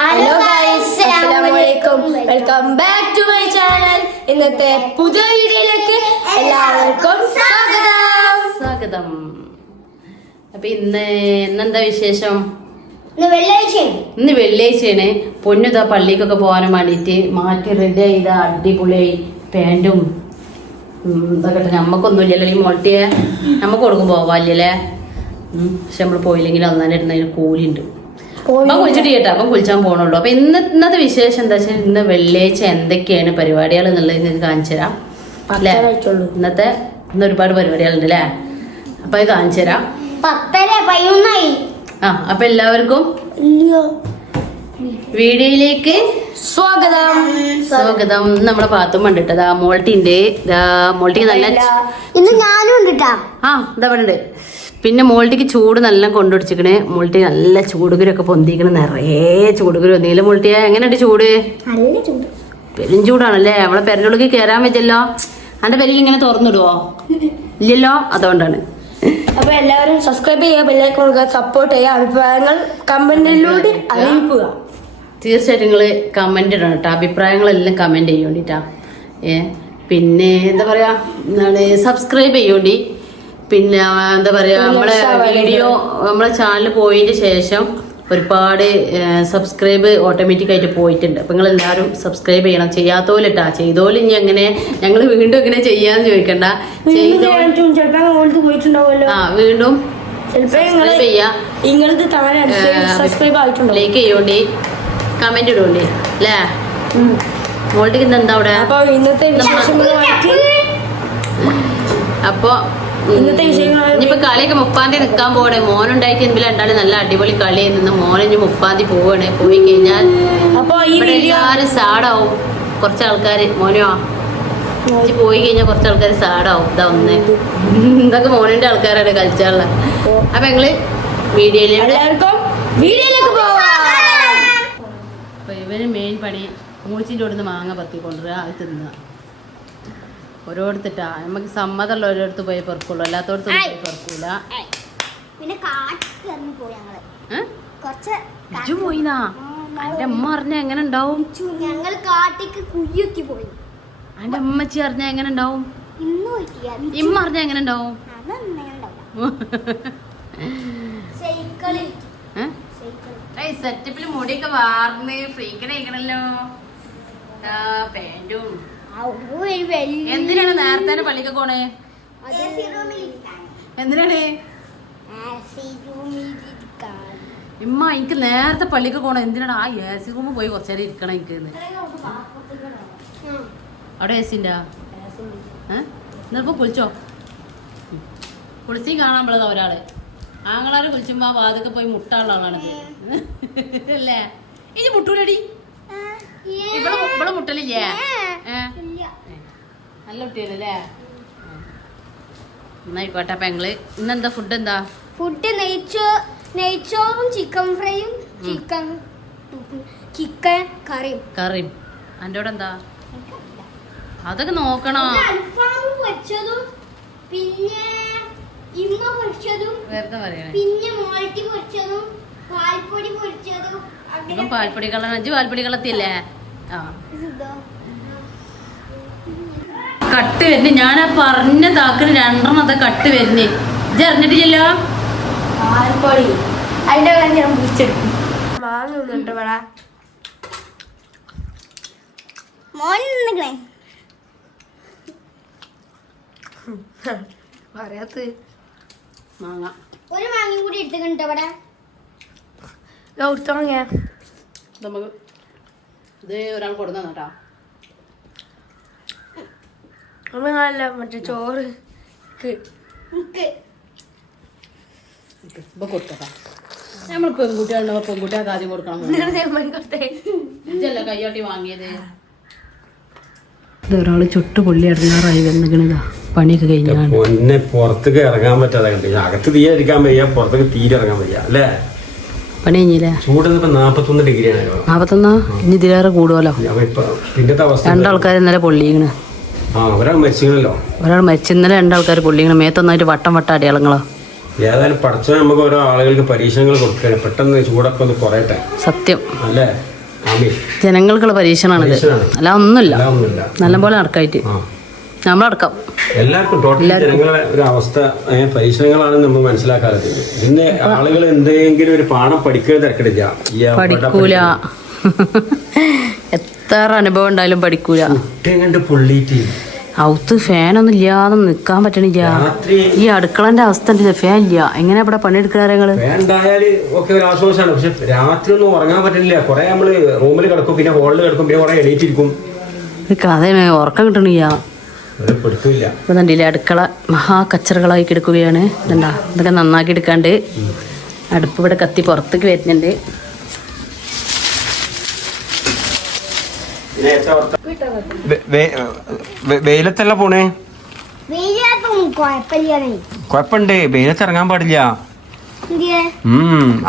Hello guys, അസ്സലാമുഅലൈക്കും. Welcome back to my channel. ഇന്നത്തെ പുതിയ വീഡിയോയിലേക്ക് എല്ലാവർക്കും സ്വാഗതം. അപ്പൊ ഇന്നെന്താ വിശേഷം? ഇന്ന് വെള്ളിയാഴ്ചയാണ്. പൊന്നുതാ പള്ളിക്കൊക്കെ പോകാൻ വേണ്ടിട്ട് മാറ്റി റെഡി ചെയ്ത അടിപൊളിയായി പാൻറ്റും ഇതൊക്കെ. നമ്മക്കൊന്നുമില്ലല്ലോ ഈ മോട്ടിയെ, നമുക്ക് കൊടുക്കും പോവാല്ലേ. പക്ഷെ നമ്മള് പോയില്ലെങ്കിൽ ഒന്നാലും ഇടുന്നതിന് കൂലിണ്ട്. അപ്പം കുളിച്ചിട്ട് കേട്ടോ, അപ്പം കുളിച്ചാൻ പോകണുള്ളൂ. അപ്പൊ ഇന്നത്തെ വിശേഷം എന്താ വെച്ചാൽ ഇന്ന് വെള്ളിയാഴ്ച എന്തൊക്കെയാണ് പരിപാടികൾ എന്നുള്ളത് നിങ്ങൾക്ക് കാണിച്ചു തരാം അല്ലേ. ഇന്ന് ഒരുപാട് പരിപാടികളുണ്ട് അല്ലേ. അപ്പൊ അത് കാണിച്ചു തരാം. അപ്പൊ എല്ലാവർക്കും വീഡിയോയിലേക്ക് സ്വാഗതം. നമ്മളെ പാത്തും കണ്ടിട്ടതാ മോൾട്ടിന്റെ നല്ല ഞാനും ഉണ്ടിട്ടാ. ഇതാ ഉണ്ട്. പിന്നെ മോൾട്ടിക്ക് ചൂട് നല്ല കൊണ്ടുപിടിച്ചിക്കണേ. മോൾട്ടി നല്ല ചൂടുകുരൊക്കെ പൊന്തിക്കണേ, നിറയെ ചൂടുകുരു വന്നില്ല. മോൾട്ടിയെ എങ്ങനെയുണ്ട് ചൂട്? പെരും ചൂടാണല്ലേ. നമ്മളെ പെരനുള്ളിൽ കയറാൻ പറ്റല്ലോ. അന്റെ പെരയിൽ ഇങ്ങനെ തുറന്നിടുവോ? ഇല്ലല്ലോ, അതുകൊണ്ടാണ്. അപ്പൊ എല്ലാവരും സബ്സ്ക്രൈബ് ചെയ്യുക, ബെല്ലൈക്കൺ കൊടുക്കുക, സപ്പോർട്ട് ചെയ്യുക, അഭിപ്രായങ്ങൾ കമന്റിലൂടെ അറിയിക്കുക. തീർച്ചയായിട്ടും നിങ്ങൾ കമന്റ് ഇടണം കേട്ടോ. അഭിപ്രായങ്ങളെല്ലാം കമന്റ് ചെയ്യോണ്ടിട്ടാ. പിന്നെ എന്താ പറയാ, സബ്സ്ക്രൈബ് ചെയ്യോണ്ടി. പിന്നെ എന്താ പറയാ, നമ്മളെ വീഡിയോ നമ്മളെ ചാനൽ പോയതിന് ശേഷം ഒരുപാട് സബ്സ്ക്രൈബ് ഓട്ടോമാറ്റിക് ആയിട്ട് പോയിട്ടുണ്ട്. അപ്പൊ നിങ്ങൾ എല്ലാവരും സബ്സ്ക്രൈബ് ചെയ്യണം. ചെയ്യാത്തോലിട്ടാ, ചെയ്തോലും ഇനി എങ്ങനെ ഞങ്ങൾ വീണ്ടും ഇങ്ങനെ ചെയ്യാന്ന് ചോദിക്കണ്ട. വീണ്ടും സബ്സ്ക്രൈബ് ചെയ്യാ, ലൈക്ക് ചെയ്യോണ്ടി, കമന്റ് ഇടുവോണ്ടി അല്ലേ. മോൾട്ടിക്ക് ഇന്നെന്താ അവിടെ? അപ്പൊ ഇനിയിപ്പോ കളിയൊക്കെ 30 നിൽക്കാൻ പോകണേ. മോനുണ്ടായിട്ട് എന്തെങ്കിലും രണ്ടാളും നല്ല അടിപൊളി കളി നിന്ന് മോനെ 30 പോവാണ്. പോയി കഴിഞ്ഞാൽ ഇവിടെ എല്ലാരും സാഡാവും. കുറച്ച് ആൾക്കാര് മോനോ പോയി കഴിഞ്ഞാൽ കുറച്ച് ആൾക്കാർ സാഡാവും. ഇതാ ഒന്ന് ഇതൊക്കെ മോനിന്റെ ആൾക്കാരാണ് കളിച്ചാറുള്ള. അപ്പൊ ഞങ്ങള് വീഡിയോയിലേക്ക് പോവാം. അപ്പൊ ഇവന് മെയിൻ പണി മൂച്ചിന്റെ ഓടുന്ന് മാങ്ങ പത്തി കൊണ്ടുവരിക, അത് തിന്നുക. ഓരോരുത്തിട്ടാ നമുക്ക് സമ്മതമുള്ള ഓരോരുത്ത് പോയി പെറുക്കുള്ളൂ, അല്ലാത്തോടത്ത് പോയി പെറുക്കൂല. പോയിനാ എന്റെ അമ്മ അറിഞ്ഞ എങ്ങനെ ഉണ്ടാവും? എന്റെ അമ്മച്ചി അറിഞ്ഞ എങ്ങനെ ഉണ്ടാവും? ഇമ്മ അറിഞ്ഞ എങ്ങനെ ഉണ്ടാവും? സെറ്റപ്പില് മുടിയൊക്കെ വാർന്ന് ഫ്രീക്കണല്ലോ. പാൻറ്റും. എന്തിനാണ് നേരത്തെ പള്ളിക്ക് പോണേ? എന്തിനാണ് ഇമ്മ എനിക്ക് നേരത്തെ പള്ളിക്ക് പോണേ? എന്തിനാണ് ആ AC റൂമിൽ പോയി കുറച്ചേരം ഇരിക്കണം. എനിക്ക് അവിടെ AC ഉണ്ടാ? എന്നിപ്പോ കുളിച്ചോ? കുളിച്ചും കാണാൻ പോളതാ ഒരാള്. ആങ്ങളാര് കുളിച്ചുമ്പോ ആ വാതൊക്കെ പോയി മുട്ടാനുള്ള ആളാണിത് അല്ലേ. ഇനി മുട്ടൂലടി, ഇവിടെ മുട്ടലില്ലേ? നല്ല കുട്ടിയല്ലേ. എന്നായിക്കോട്ടെ. അപ്പൊ ഞങ്ങള് ഇന്നെന്താ ഫുഡ്? എന്താ ഫുഡ്? നെയ്ച്ചോറും ചിക്കൻ ഫ്രൈയും ചിക്കൻ കറിയും. അൻ്റെ കൂടെ എന്താ? അതൊക്കെ നോക്കണോ? പിന്നെ ഇമ്മ പൊരിച്ചതും, വെറുതെ പറയണേ. പിന്നെ മോൾട്ടി പൊരിച്ചതും, പാൽപ്പൊടി പൊരിച്ചതും. ഇപ്പം പാൽപ്പൊടി കളർ പാൽപ്പൊടി കളത്തില്ലേ? കട്ട് വരുന്നേ. ഞാനാ പറഞ്ഞ താക്കിന് 2 അത് കട്ട് വരുന്നേ. ഇത് അറിഞ്ഞിട്ടില്ലല്ലോ. പാൽപ്പൊടി അതിന്റെ ഞാൻ പിടിച്ചെടുക്കും. വാങ്ങുന്നുണ്ട് ഇവിടെ പറയാത്ത മാങ്ങ. ഒരു മാങ്ങയും കൂടി എടുത്തിട്ടുണ്ട് ഇവിടെ. നമുക്ക് ഇത് ഒരാൾ കൊടുന്ന കേട്ടോ. മറ്റേ ചോറ് കൊടുക്കാം. നമ്മൾ പെൺകുട്ടികളുണ്ടാവുമ്പോ പെൺകുട്ടികൾക്ക് ആദ്യം കൊടുക്കണം. ഇതല്ല കയ്യോട്ടി വാങ്ങിയത്. ഇതൊരാള് ചുട്ടു പൊള്ളി ഇറങ്ങാറായി വന്നിക്കണതാ. പണിയൊക്കെ കഴിഞ്ഞാണ്. പൊന്നെ പുറത്തേക്ക് ഇറങ്ങാൻ പറ്റാതെ അകത്ത് തീരെ ഇരിക്കാൻ വയ്യ, പുറത്തേക്ക് തീരെ ഇറങ്ങാൻ വയ്യ അല്ലേ. പണി കഴിഞ്ഞില്ലേ? ചൂട് 41 ഡിഗ്രിയാണ്. 41 ഇനി ഇതിലേറെ കൂടുമല്ലോ. പിന്നത്തെ അവസ്ഥ 2 ആൾക്കാർ ഇന്നലെ പൊള്ളിക്കണ്. ഒരാൾ മരിച്ചല്ലോ. ഒരാൾ മരിച്ചു. ഇന്നലെ 2 ആൾക്കാർ പൊള്ളിക്കണ്. മേത്തൊന്നായിട്ട് വട്ടം അടയാളങ്ങളോ. ഏതായാലും പഠിച്ചോ നമുക്ക് ഓരോ ആളുകൾക്ക് പരീക്ഷണങ്ങൾ കൊടുക്കുകയാണ് പെട്ടെന്ന് ചൂടൊക്കെ ഒന്ന് കുറയട്ടെ. സത്യം അല്ലേ ജനങ്ങൾക്കുള്ള പരീക്ഷണമാണിത്. അല്ല ഒന്നുമില്ല, നല്ലപോലെ നടക്കായിട്ട് നമ്മളടക്കാം എല്ലാവർക്കും ടോട്ടൽ ജനങ്ങളെ ഒരു അവസ്ഥ പരീക്ഷണങ്ങളാണ് നമ്മൾ മനസ്സിലാക്കാറുണ്ട്. പിന്നെ ആളുകൾ എന്തെങ്കിലും ഒരു പാഠം പഠിക്കുക തിരക്കിടില്ല, പഠിക്കൂല. എത്ര അനുഭവം ഉണ്ടായാലും പഠിക്കൂല. കണ്ട് പൊള്ളിയിട്ട് ഔത്ത് ഫാനൊന്നും ഇല്ലാതെ നിക്കാൻ പറ്റണില്ല. ഈ അടുക്കളന്റെ അവസ്ഥ ഉണ്ടല്ലേ, ഫാൻ ഇല്ല. എങ്ങനെ ഇവിടെ പണിയെടുക്കാറ്? ഫാനുണ്ടായാല് ഒക്കെ ഒരു ആശ്വാസമാണ്. പക്ഷെ രാത്രി ഒന്നും ഉറങ്ങാൻ പറ്റില്ല. കുറെ നമ്മള് റൂമിൽ കിടക്കും, പിന്നെ ഹോളിൽ കിടക്കും, പിന്നെ കുറെ എണീറ്റിരിക്കും. കഥയാണ്, ഉറക്കം കിട്ടണില്ല. ഇപ്പൊ കണ്ടില്ലേ അടുക്കള മഹാ കച്ചറകളായി കിടക്കുകയാണ്. ഇതുണ്ടാ, ഇതൊക്കെ നന്നാക്കി എടുക്കാണ്ട് അടുപ്പ് ഇവിടെ കത്തി പുറത്തേക്ക് വരുന്നുണ്ട്. വെയിലത്തല്ല പോണേ, കൊഴപ്പുണ്ട്. വെയിലത്ത് ഇറങ്ങാൻ പാടില്ല.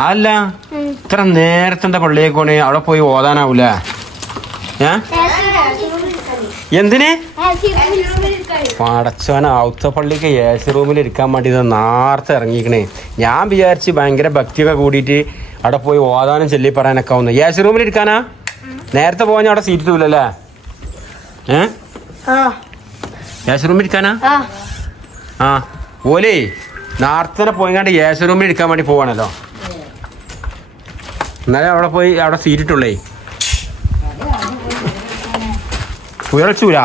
അല്ല ഇത്ര നേരത്തെ എന്താ പള്ളിയേക്ക് പോണേ? അവിടെ പോയി ഓതാനാവൂല? എന്തിന് പടച്ചോന ഔത്ത പള്ളിക്ക് AC റൂമിൽ ഇരിക്കാൻ വേണ്ടി നേരത്തെ ഇറങ്ങിക്കണേ. ഞാൻ വിചാരിച്ച് ഭയങ്കര ഭക്തിയൊക്കെ കൂടിയിട്ട് അവിടെ പോയി ഓതാനും ചൊല്ലി പറയാനൊക്കെ ആവുന്നു. AC റൂമിൽ ഇരിക്കാനാ? നേരത്തെ പോകാൻ അവിടെ സീറ്റ് കിട്ടൂലല്ലേ? AC റൂമിൽ ഇരിക്കാനാ? ആ ഓലേ നേരത്തെ പോയിങ്ങാണ്ട് AC റൂമിൽ ഇരിക്കാൻ വേണ്ടി പോവാണല്ലോ. എന്നാലും അവിടെ പോയി അവിടെ സീറ്റ് ഇട്ടുള്ളേ. ഉയർച്ചൂല.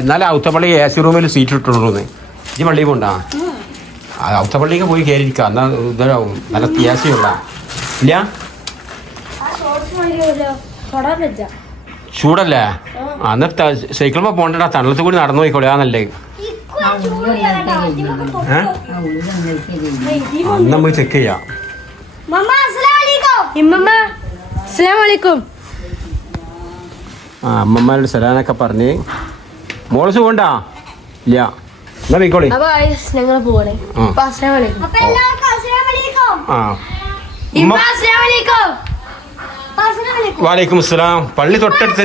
എന്നാലും ഔത്തപ്പള്ളി AC റൂമിൽ സീറ്റ് ഇട്ടുള്ളൂന്ന്. ഈ പള്ളി കൊണ്ടാ ഔത്തപ്പള്ളിക്ക് പോയി കയറിയിരിക്കാം. എന്നാ ഇതാവും നല്ല ത്യാസിയുള്ള ഇല്ല. ചൂടല്ലേ? അന്ന് സൈക്കിളുമ്പോ പോണ്ടടാ, തണലത്ത് കൂടി നടന്നു പോയിക്കോളാന്നല്ലേ. അന്ന് നമുക്ക് ചെക്ക് ചെയ്യാം. അമ്മമാരുടെ സലാനൊക്കെ പറഞ്ഞ് മോള് സുഖണ്ടാ? ഇല്ല എന്നാ പോയിക്കോളി. വാലേക്കും അസ്സലാം. പള്ളി തൊട്ടടുത്ത്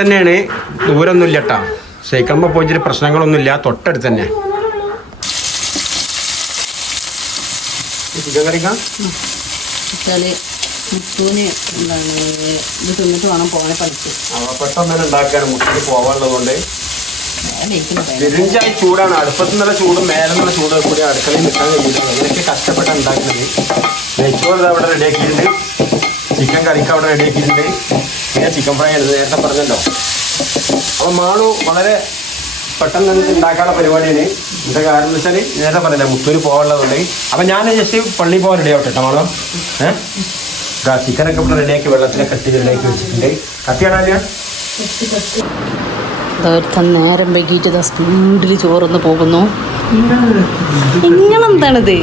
തന്നെയാണ്. ദൂരമൊന്നും ഇല്ല കേട്ടാ. സൈക്കിളുമ്പോ പോയിട്ട് പ്രശ്നങ്ങളൊന്നുമില്ല, തൊട്ടടുത്ത് തന്നെ. ചിക്കൻ കറിക്കാം മുത്തൂന് എന്താണ് ഇത് തിന്നിട്ട് വേണം പോകാൻ പഠിച്ച്. പെട്ടെന്ന് തന്നെ ഉണ്ടാക്കാണ് മുട്ടിന് പോവാനുള്ളതുകൊണ്ട്. പെരുഞ്ചായി ചൂടാണ്. അടുപ്പത്ത് നല്ല ചൂടും മേലെ നല്ല ചൂട് കൂടി അടുക്കളയിൽ നിൽക്കാൻ കഴിയില്ല. അങ്ങനെയൊക്കെ കഷ്ടപ്പെട്ടാണ് ഉണ്ടാക്കുന്നത്. നെയ്ച്ചോറ് അവിടെ റെഡിയാക്കിയിട്ടുണ്ട്, ചിക്കൻ കറിക്ക് അവിടെ റെഡിയാക്കിയിട്ടുണ്ട്, പിന്നെ ചിക്കൻ ഫ്രൈ ആണ് നേരത്തെ പറഞ്ഞല്ലോ. അപ്പോൾ മാളു വളരെ പെട്ടെന്ന് ഉണ്ടാക്കാനുള്ള പരിപാടിയാണ്. എന്താ കാരണം എന്ന് വെച്ചാൽ നേരത്തെ പറഞ്ഞില്ല മുത്തൂര് പോകാനുള്ളതുകൊണ്ട്. അപ്പം ഞാൻ ജസ്റ്റ് പള്ളി പോകാൻ റെഡി ആവട്ടെ കേട്ടോ മാളോ. ചിക്കനൊക്കെ ഇവിടെ റെഡിയാക്കി വെള്ളത്തിലെ കത്തി റെഡിയാക്കി വെച്ചിട്ടുണ്ട്. കത്തിയാണല്ലോ നേരം വൈകിട്ട് സ്പീഡിൽ ചോറൊന്ന് പോകുന്നു. നിങ്ങളെന്താണിത്?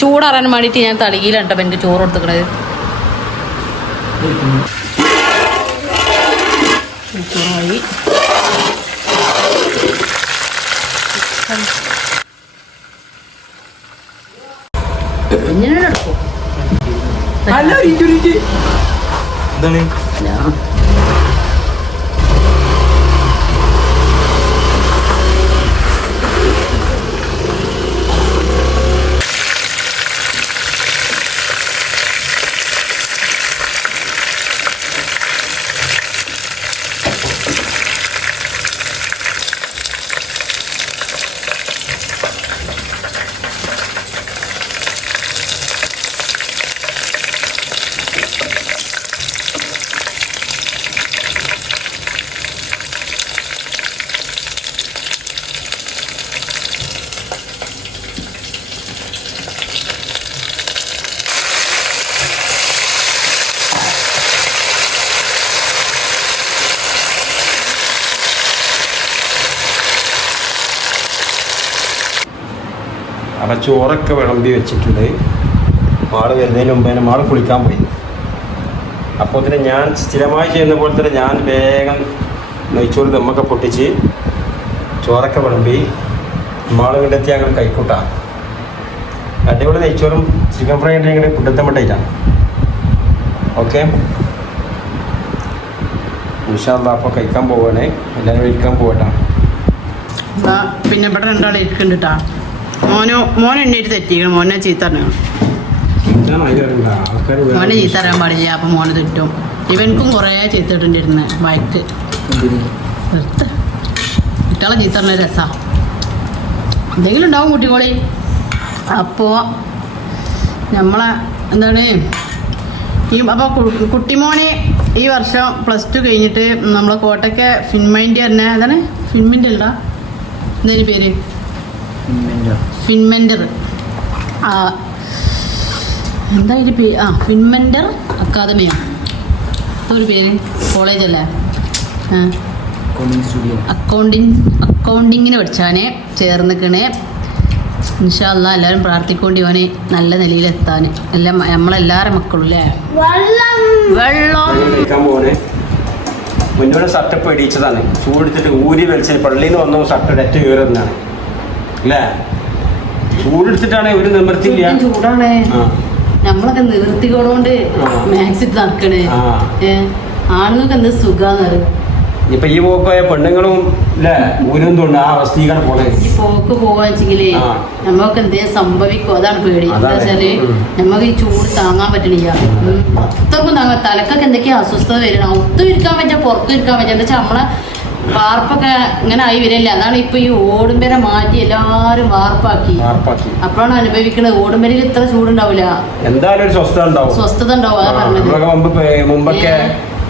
ചൂടാറാൻ വേണ്ടിയിട്ട് ഞാൻ തളിയിലുണ്ടോ എനിക്ക് ചോറ് കൊടുത്തിക്കണത്. ചോറായി. എടുക്കും അപ്പം ചോറൊക്കെ വിളമ്പി വെച്ചിട്ടുണ്ട്. മാള് വരുന്നതിന് മുമ്പേ മാള് കുളിക്കാൻ പോയി. അപ്പോൾ തന്നെ ഞാൻ സ്ഥിരമായി ചെയ്യുന്ന പോലെ തന്നെ ഞാൻ വേഗം നെയ്ച്ചോറ് ദമ്മൊക്കെ പൊട്ടിച്ച് ചോറൊക്കെ വിളമ്പി മാള് കണ്ടെത്തി അങ്ങനെ കൈക്കൂട്ടാം. അടിപൊളി നെയ്ച്ചോറും ചിക്കൻ ഫ്രൈ ഉണ്ടെങ്കിൽ കുട്ടത്തമ്മട്ടയില്ല. ഓക്കെ ഇൻഷാ അല്ലാഹ്. അപ്പോൾ കഴിക്കാൻ പോവുകയാണേ, എല്ലാവരും ഇരിക്കാൻ പോകട്ടാ. പിന്നെ ഇവിടെ രണ്ടാളെ ഇരിക്കുന്നുണ്ട് കേട്ടോ. മോൻ എണ്ണീട്ട് തെറ്റിക്കണം. മോനെ ചീത്ത പറഞ്ഞു. മോനെ ചീത്ത അറിയാൻ പാടില്ല. അപ്പം മോനെ തെറ്റും. ഇവൻക്കും കുറേ ചീത്ത ഇട്ടിട്ടിരുന്ന് ബൈക്ക് വെറുതെ കുട്ടികളെ ചീത്ത പറഞ്ഞ രസമാണ്. എന്തെങ്കിലും ഉണ്ടാവും കുട്ടികളെ. അപ്പോൾ നമ്മളെ എന്താണ് അപ്പോൾ കുട്ടിമോനെ ഈ വർഷം +2 കഴിഞ്ഞിട്ട് നമ്മളെ കോട്ടയ്ക്ക് ഫിൻമൈൻഡ് തന്നെ എന്താണ് ഫിൻമിൻ്റെ അല്ല എന്തതിന് പേര് ഫിൻമെൻഡർ എന്താ അതിൻ്റെ പേര് ഫിൻമെൻഡർ അക്കാദമിയാണ് ഒരു പേര് കോളേജല്ലേ അക്കൗണ്ടിങ്ങിന് പഠിച്ചാനെ ചേർന്നിക്കണേ. ഇൻഷാ അല്ലാഹ് എല്ലാവരും പ്രാർത്ഥിക്കൊണ്ട് ഓനെ നല്ല നിലയിലെത്താൻ. എല്ലാം നമ്മളെല്ലാവരും മക്കളും അല്ലേ. വെള്ളം മുന്നോട്ട് ഷർട്ട് പേടിച്ചതാണ്. ചൂടെടുത്തിട്ട് ഊരി വലിച്ച് പള്ളിയിൽ നിന്ന് വന്ന ഷർട്ട് ഡെറ്റ് കയറുന്നതാണ് അല്ലേ. ചൂടെടുത്തിട്ടാണ് ഒരു നിവൃത്തിയില്ല. ചൂടാണ്. നമ്മളൊക്കെ നിവൃത്തികളോണ്ട് മാക്സിറ്റ് നടക്കണേ. ആണുങ്ങൾക്ക് എന്ത് സുഖാന്ന്. ഇപ്പൊ ഈ പോക്കായ പെണ്ണുങ്ങളും അല്ലേ ഊരും തൊണ്ട് ആ അവസ്ഥയാണ് പോണേ. ഈ പോക്ക് പോവാച്ചെങ്കിലേ നമ്മൾക്ക് എന്തേലും സംഭവിക്കും. അതാണ് പേടി. എന്താ വെച്ചാല് നമുക്ക് ഈ ചൂട് താങ്ങാൻ പറ്റണില്ല. അത്രക്കും താങ്ങാൻ തലക്കൊക്കെ എന്തൊക്കെയാ അസ്വസ്ഥത വരണം. ഒത്തും ഇരിക്കാൻ പറ്റുക പുറത്തും ഇരിക്കാൻ പറ്റുക. എന്താ വെച്ചാൽ നമ്മളെ വാർപ്പൊക്കെ ഇങ്ങനെ ആയി വരില്ല. അതാണ് ഇപ്പൊ ഈ ഓടുംപെര മാറ്റി എല്ലാരും വാർപ്പാക്കി. അപ്പോഴാണ് അനുഭവിക്കുന്നത്. ഓടുംപെരയിൽ ഇത്ര ചൂടുണ്ടാവില്ല. എന്തായാലും ഒരു സ്വസ്ഥത ഉണ്ടാവും. അതാ പറഞ്ഞത്. മുമ്പൊക്കെ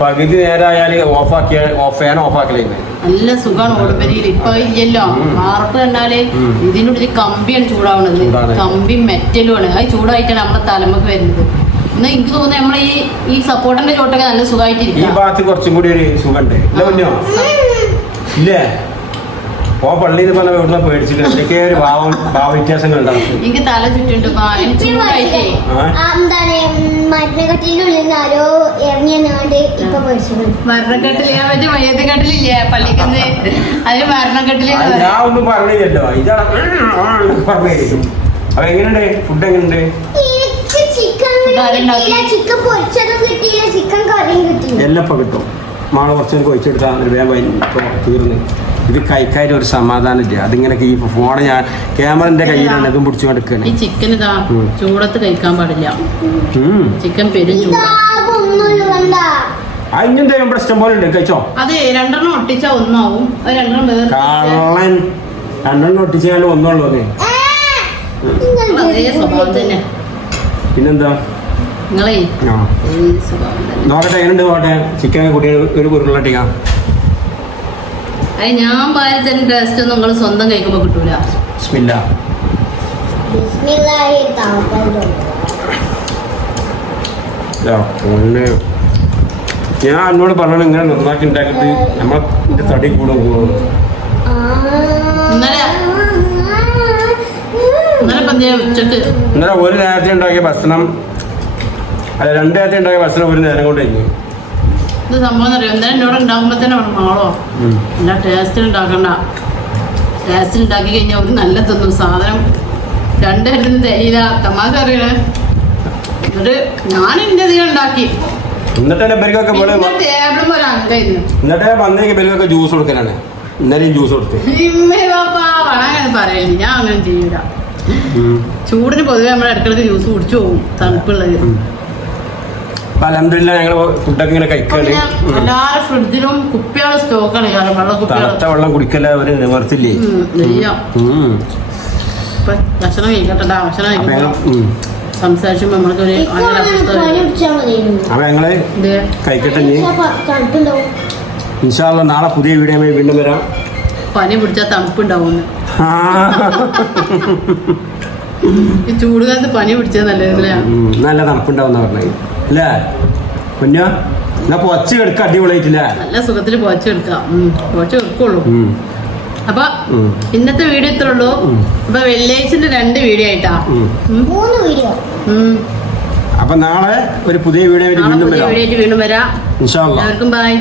പകുതി നേരമായാല് ഫാൻ ഓഫാക്കലേ നല്ല സുഖമാണ് ഓടുംപെരയിൽ. ഇപ്പൊ ഇല്ലല്ലോ. വാർപ്പ് കണ്ടാല് ഇതിനുള്ളിൽ കമ്പിയാണ് ചൂടാവുന്നത്. കമ്പി മെറ്റലും ആണ്. അത് ചൂടായിട്ടാണ് നമ്മുടെ തലമുക്ക് വരുന്നത്. എന്നാ എനിക്ക് തോന്നുന്നത് നമ്മളെ ഈ സപ്പോർട്ടിന്റെ ചോട്ടൊക്കെ നല്ല സുഖമായിട്ടിരിക്കും. ഈ ഭാഗത്ത് കുറച്ചും കൂടി ഒരു സുഖമുണ്ട് ഇല്ലേ. ഓ പള്ളിയിൽ പറഞ്ഞ ഇവിടുന്ന് പേടിച്ചിട്ട് എന്തൊക്കെ ഒരു ഭാവ വ്യത്യാസങ്ങൾ ഉണ്ടാവും. എനിക്ക് തല ചുറ്റുണ്ട്. മരണക്കെട്ടില് ഞാൻ മറ്റേ മയ്യത്തുകെട്ടിലില്ലേ പള്ളിക്കന്ന് അതിന് മരണക്കെട്ടില് ഞാൻ ഒന്നും പറഞ്ഞില്ലല്ലോ. ഇതാണ് പറഞ്ഞു. അപ്പൊ എങ്ങനെയുണ്ട് ഫുഡ്? എങ്ങനെയുണ്ട്? എല്ലാം ഇപ്പൊ കിട്ടും. മാളെ കുറച്ച് കൊഴിച്ചെടുത്താൽ വേഗം തീർന്ന്. ഇത് കഴിക്കാൻ ഒരു സമാധാനം ഇല്ല. അതിങ്ങനെ ഈ ഫോണ് ഞാൻ ക്യാമറന്റെ കയ്യിലാണ് ഇതും പിടിച്ചു കൊടുക്കുക. ഈ ചിക്കൻ ഇതാ ചൂടത്ത് കഴിക്കാൻ പാടില്ല. ചിക്കൻ പെരും ചൂട്. അതിനെന്തായാലും പ്രശ്നം പോലെ ഉണ്ട്. കഴിച്ചോ. അതെ 2 ഒട്ടിച്ചാ ഒന്നാവും. 2 ഒട്ടിച്ചാൽ ഒന്നുള്ളൂ. അതേ സ്വഭാവം തന്നെ. പിന്നെന്താ നിങ്ങളെ നോക്കട്ടെ എങ്ങനെയുണ്ട്. നോക്കട്ടെ ചിക്കൻ കൂട്ടി ഒരു ഉരുളട്ടിക്ക. അത് ഞാൻ പാലിച്ചതിന് ടേസ്റ്റ് ഒന്നും നിങ്ങൾ സ്വന്തം കഴിക്കുമ്പോ കിട്ടൂല. ഞാൻ എന്നോട് പറഞ്ഞു ഇങ്ങനെ നന്നാക്കി ഉണ്ടാക്കിട്ട് നമ്മളെ തടി കൂടും. ഇന്നലെ ഒരു നേരത്തെ ഉണ്ടാക്കിയ ഭക്ഷണം അല്ല 2 നേരത്തെ ഉണ്ടാക്കിയ ഭക്ഷണം ഒരു നേരം കൊണ്ട് കഴിഞ്ഞു. ഇത് സംഭവം അറിയാം. എന്തായാലും എന്നോട് ഉണ്ടാക്കുമ്പോ തന്നെ മാളോ എല്ലാ ടേസ്റ്റിൽ ഉണ്ടാക്കണ്ട. ടേസ്റ്റിൽ ഉണ്ടാക്കി കഴിഞ്ഞാൽ ഒരു നല്ല തിന്നു സാധനം. 2 നേരത്തിന് തരില്ല. തമാശ അറിയണേ. എന്നിട്ട് ഞാൻ എന്റെ അധികം ഉണ്ടാക്കി. എന്നിട്ട് വന്നേക്ക് ബെൽക്കൊക്കെ ജ്യൂസ് കൊടുക്കലാണ്. ഇന്നലെയും ജ്യൂസ് കൊടുത്തു. പറയില്ല. ഞാൻ അങ്ങനെ ചെയ്യൂല. ചൂടിന് പൊതുവെ നമ്മുടെ ഇടയ്ക്കിടയ്ക്ക് ജ്യൂസ് കുടിച്ചു പോകും. തണുപ്പുള്ളത്. അൽഹംദുലില്ലാ ഞങ്ങൾ ഫുഡൊക്കെ ഇങ്ങനെ കഴിക്കാണ്. എല്ലാവരും ഫ്രിഡ്ജിലും കുപ്പിയാണ് സ്റ്റോക്കാണ്. തണുത്ത വെള്ളം കുടിക്കല ഒരു നിവർത്തില്ലേ. ഭക്ഷണം കഴിക്കട്ടെ. ഭക്ഷണം കഴിക്കുമ്പോൾ സംസാരിച്ചുമ്പോ നമ്മൾക്ക് ഒരു അപ്പൊ ഞങ്ങള് കഴിക്കട്ടെ. ഇൻഷാ അല്ലാഹ് നാളെ പുതിയ വീഡിയോ വീണ്ടും വരാം. പനി പിടിച്ചാൽ തണുപ്പുണ്ടാവുന്നു. ഈ ചൂടുകാലത്ത് പനി പിടിച്ചാൽ നല്ലതല്ലേ. നല്ല തണുപ്പുണ്ടാവുന്ന പറഞ്ഞത് അല്ലേ കുഞ്ഞ. എന്നാ പൊച്ച എടുക്ക അടിപൊളിയായിട്ടില്ല. നല്ല സുഖത്തിൽ പൊച്ച എടുക്കാം. പൊച്ച എടുക്കുള്ളൂ. അപ്പൊ ഇന്നത്തെ വീഡിയോ ഇത്രേ ഉള്ളൂ. അപ്പൊ വെള്ളിയാഴ്ചന്റെ 2 വീഡിയോ ആയിട്ടാ 3 വീഡിയോ. അപ്പൊ നാളെ ഒരു പുതിയ വീഡിയോ വീണ്ടും വരാം. ഇൻഷാ അല്ലാഹ്. എല്ലാവർക്കും ബൈ.